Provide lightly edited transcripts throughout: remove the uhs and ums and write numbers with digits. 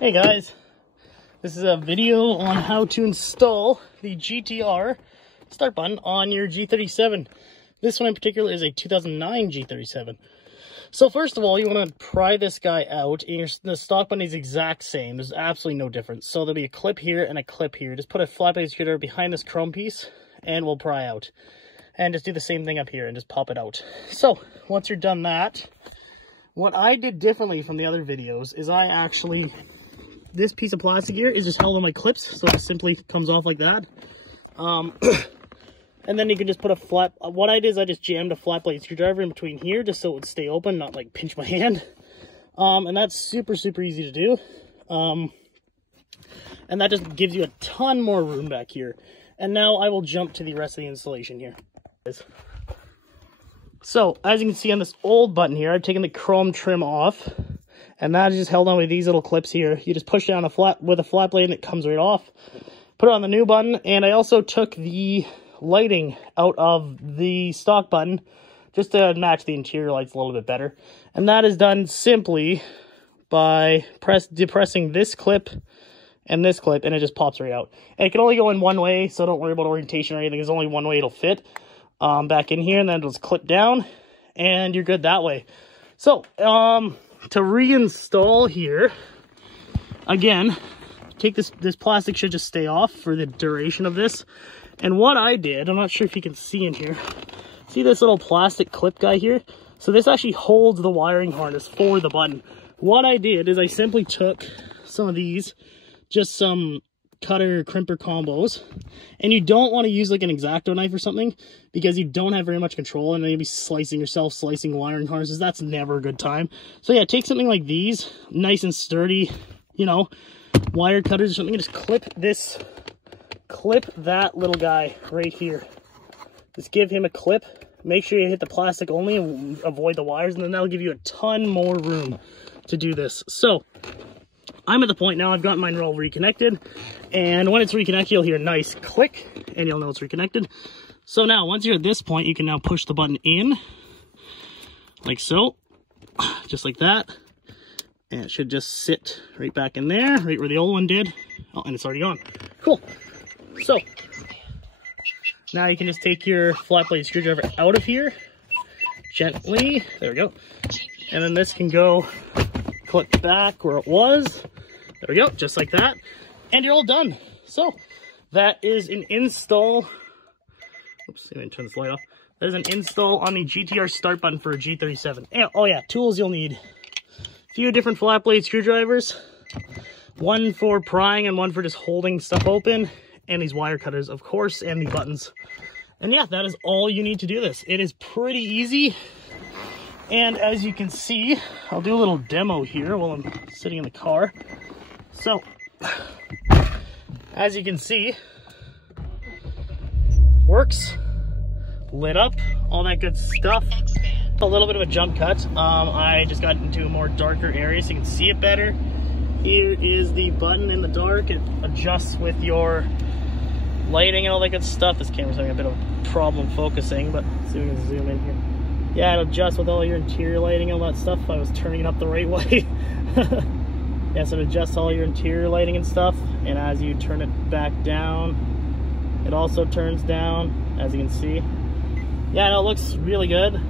Hey guys, this is a video on how to install the GTR Start button on your G37. This one in particular is a 2009 G37. So first of all, you want to pry this guy out, and the stock button is the exact same. There's absolutely no difference. So there'll be a clip here and a clip here. Just put a flat blade screwdriver behind this chrome piece and we'll pry out. And just do the same thing up here and just pop it out. So once you're done that, what I did differently from the other videos is I actually... this piece of plastic here is just held on my clips, so it simply comes off like that. And then you can just put a flat... what I did is I just jammed a flat blade screwdriver in between here just so it would stay open, not like pinch my hand. And that's super easy to do. And that just gives you a ton more room back here. And now I will jump to the rest of the installation here. So, as you can see on this old button here, I've taken the chrome trim off. And that is just held on with these little clips here. You just push down with a flat blade and it comes right off. Put it on the new button. And I also took the lighting out of the stock button just to match the interior lights a little bit better. And that is done simply by depressing this clip and this clip, and it just pops right out. And it can only go in one way, so don't worry about orientation or anything. There's only one way it'll fit back in here, and then it'll just clip down, and you're good that way. So, to reinstall here, again, take this plastic should just stay off for the duration of this. And what I did, I'm not sure if you can see in here, see this little plastic clip guy here? So this actually holds the wiring harness for the button. What I did is I simply took some of these, just some cutter crimper combos, and you don't want to use like an X-Acto knife or something because you don't have very much control, and then you'll be slicing yourself, slicing wiring harnesses. That's never a good time. So yeah, take something like these, nice and sturdy, you know, wire cutters or something, and just clip that little guy right here. Just give him a clip. Make sure you hit the plastic only and avoid the wires, and then that'll give you a ton more room to do this. So I'm at the point now, I've got mine all reconnected, and when it's reconnected, you'll hear a nice click, and you'll know it's reconnected. So now, once you're at this point, you can now push the button in, like so, just like that, and it should just sit right back in there, right where the old one did. Oh, and it's already on. Cool. So, now you can just take your flat blade screwdriver out of here, gently, there we go, and then this can go clip back where it was. There we go, just like that. And you're all done. So that is an install. Oops, let me turn this light off. That is an install on the GTR Start button for a G37. And, oh yeah, tools you'll need. A few different flat blade screwdrivers. One for prying and one for just holding stuff open. And these wire cutters, of course, and the buttons. And yeah, that is all you need to do this. It is pretty easy. And as you can see, I'll do a little demo here while I'm sitting in the car. So, as you can see, works, lit up, all that good stuff. A little bit of a jump cut. I just got into a more darker area so you can see it better. Here is the button in the dark. It adjusts with your lighting and all that good stuff. This camera's having a bit of a problem focusing, but let's see if we can zoom in here. Yeah, it'll adjust with all your interior lighting and all that stuff. I was turning it up the right way. Yeah, so it adjusts all your interior lighting and stuff. And as you turn it back down, it also turns down, as you can see. Yeah, no, it looks really good.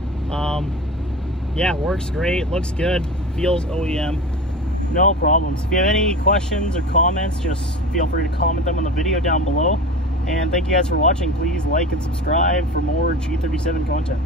Yeah, works great, looks good, feels OEM. No problems. If you have any questions or comments, just feel free to comment them on the video down below. And thank you guys for watching. Please like and subscribe for more G37 content.